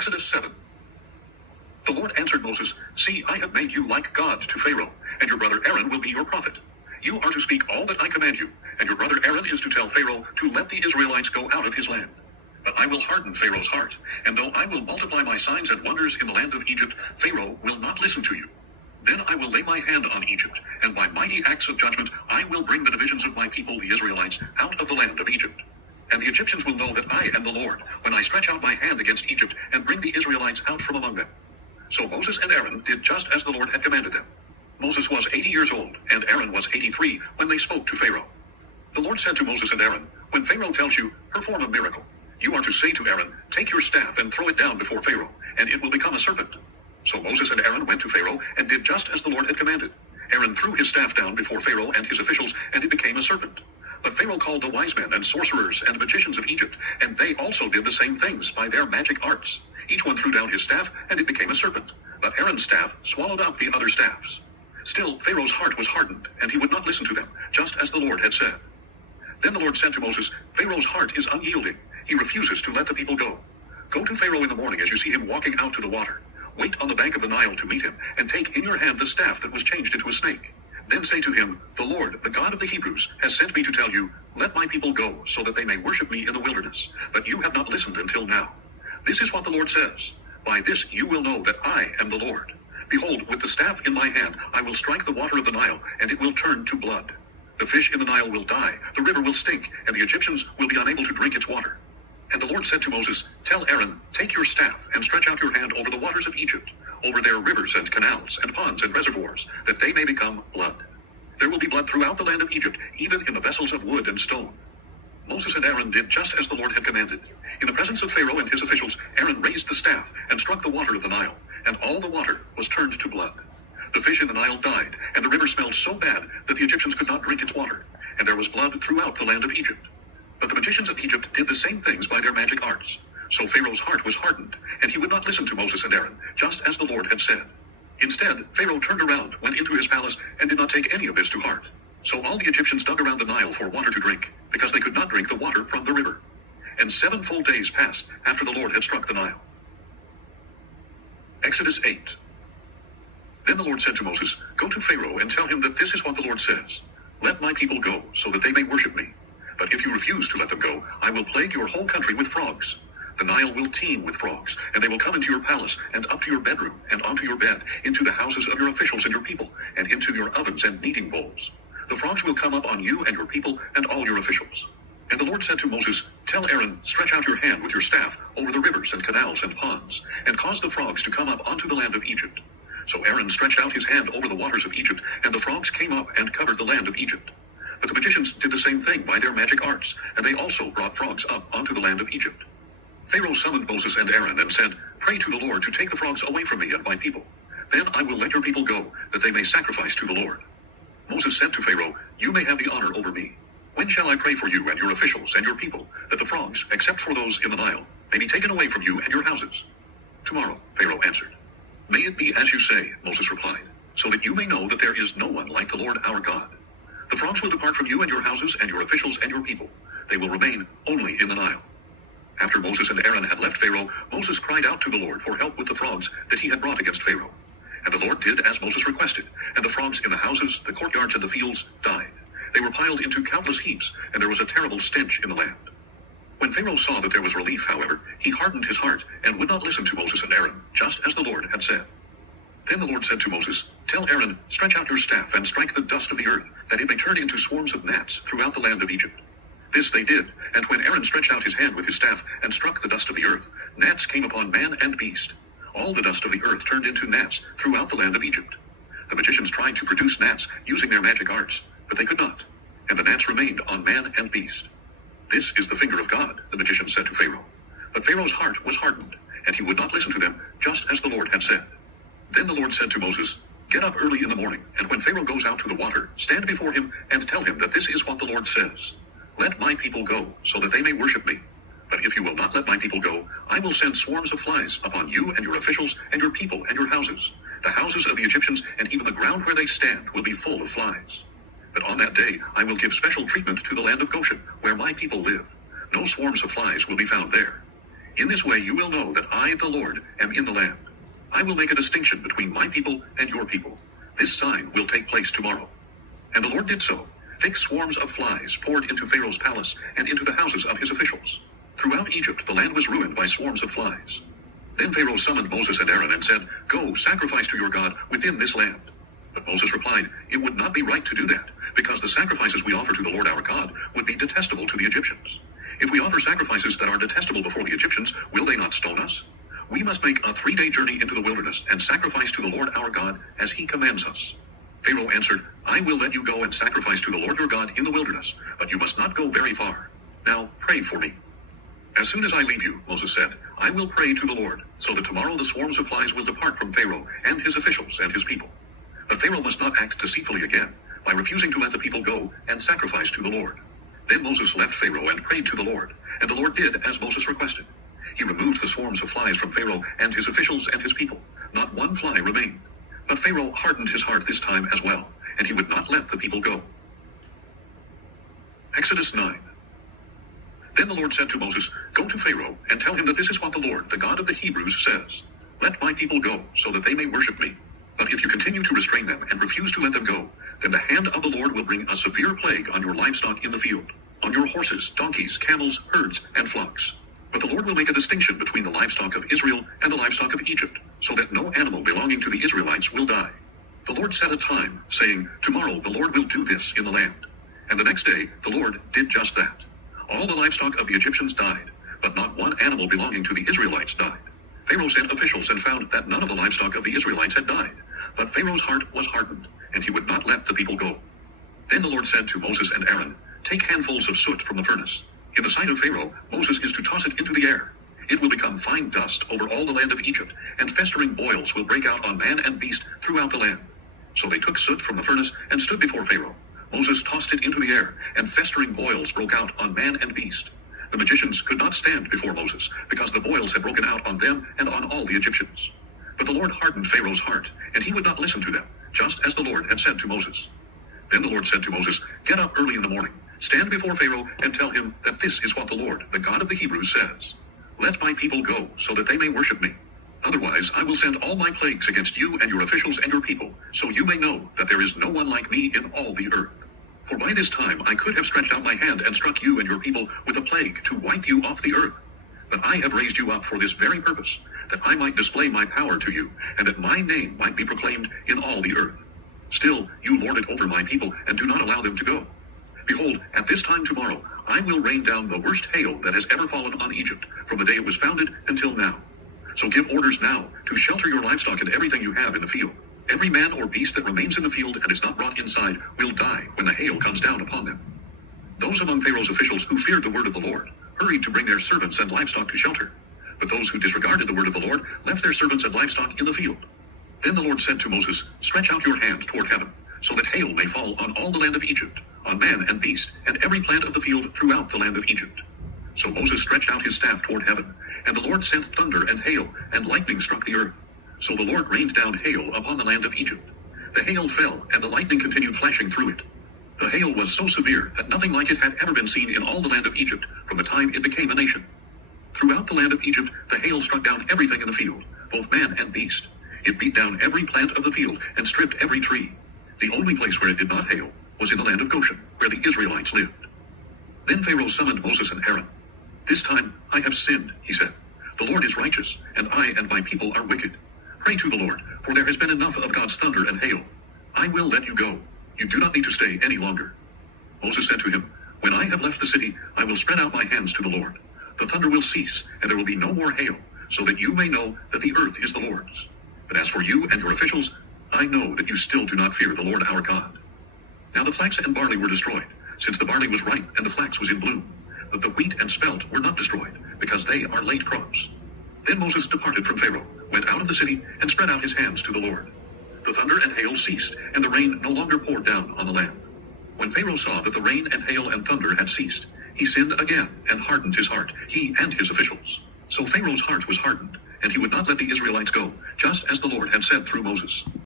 Exodus 7. The Lord answered Moses, See, I have made you like God to Pharaoh, and your brother Aaron will be your prophet. You are to speak all that I command you, and your brother Aaron is to tell Pharaoh to let the Israelites go out of his land. But I will harden Pharaoh's heart, and though I will multiply my signs and wonders in the land of Egypt, Pharaoh will not listen to you. Then I will lay my hand on Egypt, and by mighty acts of judgment I will bring the divisions of my people the Israelites out of the land of Egypt. And the Egyptians will know that I am the Lord, when I stretch out my hand against Egypt and bring the Israelites out from among them. So Moses and Aaron did just as the Lord had commanded them. Moses was 80 years old, and Aaron was 83 when they spoke to Pharaoh. The Lord said to Moses and Aaron, When Pharaoh tells you, perform a miracle, you are to say to Aaron, Take your staff and throw it down before Pharaoh, and it will become a serpent. So Moses and Aaron went to Pharaoh and did just as the Lord had commanded. Aaron threw his staff down before Pharaoh and his officials, and it became a serpent. But Pharaoh called the wise men and sorcerers and magicians of Egypt, and they also did the same things by their magic arts. Each one threw down his staff, and it became a serpent. But Aaron's staff swallowed up the other staffs. Still, Pharaoh's heart was hardened, and he would not listen to them, just as the Lord had said. Then the Lord said to Moses, Pharaoh's heart is unyielding. He refuses to let the people go. Go to Pharaoh in the morning as you see him walking out to the water. Wait on the bank of the Nile to meet him, and take in your hand the staff that was changed into a snake. Then say to him, The Lord, the God of the Hebrews, has sent me to tell you, Let my people go, so that they may worship me in the wilderness. But you have not listened until now. This is what the Lord says. By this you will know that I am the Lord. Behold, with the staff in my hand, I will strike the water of the Nile, and it will turn to blood. The fish in the Nile will die, the river will stink, and the Egyptians will be unable to drink its water. And the Lord said to Moses, Tell Aaron, take your staff, and stretch out your hand over the waters of Egypt, over their rivers and canals and ponds and reservoirs, that they may become blood. There will be blood throughout the land of Egypt, even in the vessels of wood and stone. Moses and Aaron did just as the Lord had commanded. In the presence of Pharaoh and his officials, Aaron raised the staff and struck the water of the Nile, and all the water was turned to blood. The fish in the Nile died, and the river smelled so bad that the Egyptians could not drink its water, and there was blood throughout the land of Egypt. But the magicians of Egypt did the same things by their magic arts. So Pharaoh's heart was hardened, and he would not listen to Moses and Aaron, just as the Lord had said. Instead, Pharaoh turned around, went into his palace, and did not take any of this to heart. So all the Egyptians dug around the Nile for water to drink, because they could not drink the water from the river. And 7 full days passed after the Lord had struck the Nile. Exodus 8. Then the Lord said to Moses, Go to Pharaoh and tell him that this is what the Lord says. Let my people go, so that they may worship me. But if you refuse to let them go, I will plague your whole country with frogs. The Nile will teem with frogs, and they will come into your palace, and up to your bedroom, and onto your bed, into the houses of your officials and your people, and into your ovens and kneading bowls. The frogs will come up on you and your people and all your officials. And the Lord said to Moses, Tell Aaron, stretch out your hand with your staff over the rivers and canals and ponds, and cause the frogs to come up onto the land of Egypt. So Aaron stretched out his hand over the waters of Egypt, and the frogs came up and covered the land of Egypt. But the magicians did the same thing by their magic arts, and they also brought frogs up onto the land of Egypt. Pharaoh summoned Moses and Aaron and said, Pray to the Lord to take the frogs away from me and my people. Then I will let your people go, that they may sacrifice to the Lord. Moses said to Pharaoh, You may have the honor over me. When shall I pray for you and your officials and your people, that the frogs, except for those in the Nile, may be taken away from you and your houses? Tomorrow, Pharaoh answered. May it be as you say, Moses replied, so that you may know that there is no one like the Lord our God. The frogs will depart from you and your houses and your officials and your people. They will remain only in the Nile. After Moses and Aaron had left Pharaoh, Moses cried out to the Lord for help with the frogs that he had brought against Pharaoh. And the Lord did as Moses requested, and the frogs in the houses, the courtyards, and the fields died. They were piled into countless heaps, and there was a terrible stench in the land. When Pharaoh saw that there was relief, however, he hardened his heart and would not listen to Moses and Aaron, just as the Lord had said. Then the Lord said to Moses, Tell Aaron, stretch out your staff and strike the dust of the earth, that it may turn into swarms of gnats throughout the land of Egypt. This they did, and when Aaron stretched out his hand with his staff and struck the dust of the earth, gnats came upon man and beast. All the dust of the earth turned into gnats throughout the land of Egypt. The magicians tried to produce gnats using their magic arts, but they could not, and the gnats remained on man and beast. This is the finger of God, the magicians said to Pharaoh. But Pharaoh's heart was hardened, and he would not listen to them, just as the Lord had said. Then the Lord said to Moses, Get up early in the morning, and when Pharaoh goes out to the water, stand before him and tell him that this is what the Lord says. Let my people go, so that they may worship me. But if you will not let my people go, I will send swarms of flies upon you and your officials and your people and your houses. The houses of the Egyptians and even the ground where they stand will be full of flies. But on that day I will give special treatment to the land of Goshen, where my people live. No swarms of flies will be found there. In this way you will know that I, the Lord, am in the land. I will make a distinction between my people and your people. This sign will take place tomorrow." And the Lord did so. Thick swarms of flies poured into Pharaoh's palace and into the houses of his officials. Throughout Egypt the land was ruined by swarms of flies. Then Pharaoh summoned Moses and Aaron and said, "Go, sacrifice to your God within this land." But Moses replied, "It would not be right to do that, because the sacrifices we offer to the Lord our God would be detestable to the Egyptians. If we offer sacrifices that are detestable before the Egyptians, will they not stone us? We must make a 3-day journey into the wilderness and sacrifice to the Lord our God as he commands us." Pharaoh answered, "I will let you go and sacrifice to the Lord your God in the wilderness, but you must not go very far. Now pray for me." "As soon as I leave you," Moses said, "I will pray to the Lord, so that tomorrow the swarms of flies will depart from Pharaoh and his officials and his people." But Pharaoh must not act deceitfully again by refusing to let the people go and sacrifice to the Lord. Then Moses left Pharaoh and prayed to the Lord, and the Lord did as Moses requested. He removed the swarms of flies from Pharaoh and his officials and his people. Not one fly remained. But Pharaoh hardened his heart this time as well, and he would not let the people go. Exodus 9. Then the Lord said to Moses, "Go to Pharaoh and tell him that this is what the Lord, the God of the Hebrews, says. Let my people go, so that they may worship me. But if you continue to restrain them and refuse to let them go, then the hand of the Lord will bring a severe plague on your livestock in the field, on your horses, donkeys, camels, herds, and flocks. But the Lord will make a distinction between the livestock of Israel and the livestock of Egypt, so that no animal belonging to the Israelites will die." The Lord set a time, saying, "Tomorrow the Lord will do this in the land." And the next day the Lord did just that. All the livestock of the Egyptians died, but not one animal belonging to the Israelites died. Pharaoh sent officials and found that none of the livestock of the Israelites had died. But Pharaoh's heart was hardened, and he would not let the people go. Then the Lord said to Moses and Aaron, "Take handfuls of soot from the furnace. In the sight of Pharaoh, Moses is to toss it into the air. It will become fine dust over all the land of Egypt, and festering boils will break out on man and beast throughout the land." So they took soot from the furnace and stood before Pharaoh. Moses tossed it into the air, and festering boils broke out on man and beast. The magicians could not stand before Moses, because the boils had broken out on them and on all the Egyptians. But the Lord hardened Pharaoh's heart, and he would not listen to them, just as the Lord had said to Moses. Then the Lord said to Moses, "Get up early in the morning, stand before Pharaoh, and tell him that this is what the Lord, the God of the Hebrews, says. Let my people go, so that they may worship me. Otherwise I will send all my plagues against you and your officials and your people, so you may know that there is no one like me in all the earth. For by this time I could have stretched out my hand and struck you and your people with a plague to wipe you off the earth. But I have raised you up for this very purpose, that I might display my power to you, and that my name might be proclaimed in all the earth. Still, you lord it over my people, and do not allow them to go. Behold, at this time tomorrow, I will rain down the worst hail that has ever fallen on Egypt, from the day it was founded until now. So give orders now to shelter your livestock and everything you have in the field. Every man or beast that remains in the field and is not brought inside will die when the hail comes down upon them." Those among Pharaoh's officials who feared the word of the Lord hurried to bring their servants and livestock to shelter. But those who disregarded the word of the Lord left their servants and livestock in the field. Then the Lord said to Moses, "Stretch out your hand toward heaven, so that hail may fall on all the land of Egypt, on man and beast, and every plant of the field throughout the land of Egypt." So Moses stretched out his staff toward heaven, and the Lord sent thunder and hail, and lightning struck the earth. So the Lord rained down hail upon the land of Egypt. The hail fell, and the lightning continued flashing through it. The hail was so severe that nothing like it had ever been seen in all the land of Egypt from the time it became a nation. Throughout the land of Egypt, the hail struck down everything in the field, both man and beast. It beat down every plant of the field and stripped every tree. The only place where it did not hail was in the land of Goshen, where the Israelites lived. Then Pharaoh summoned Moses and Aaron. "This time I have sinned," he said. "The Lord is righteous, and I and my people are wicked. Pray to the Lord, for there has been enough of God's thunder and hail. I will let you go. You do not need to stay any longer." Moses said to him, "When I have left the city, I will spread out my hands to the Lord. The thunder will cease, and there will be no more hail, so that you may know that the earth is the Lord's. But as for you and your officials, I know that you still do not fear the Lord our God." Now the flax and barley were destroyed, since the barley was ripe and the flax was in bloom. But the wheat and spelt were not destroyed, because they are late crops. Then Moses departed from Pharaoh, went out of the city, and spread out his hands to the Lord. The thunder and hail ceased, and the rain no longer poured down on the land. When Pharaoh saw that the rain and hail and thunder had ceased, he sinned again and hardened his heart, he and his officials. So Pharaoh's heart was hardened, and he would not let the Israelites go, just as the Lord had said through Moses.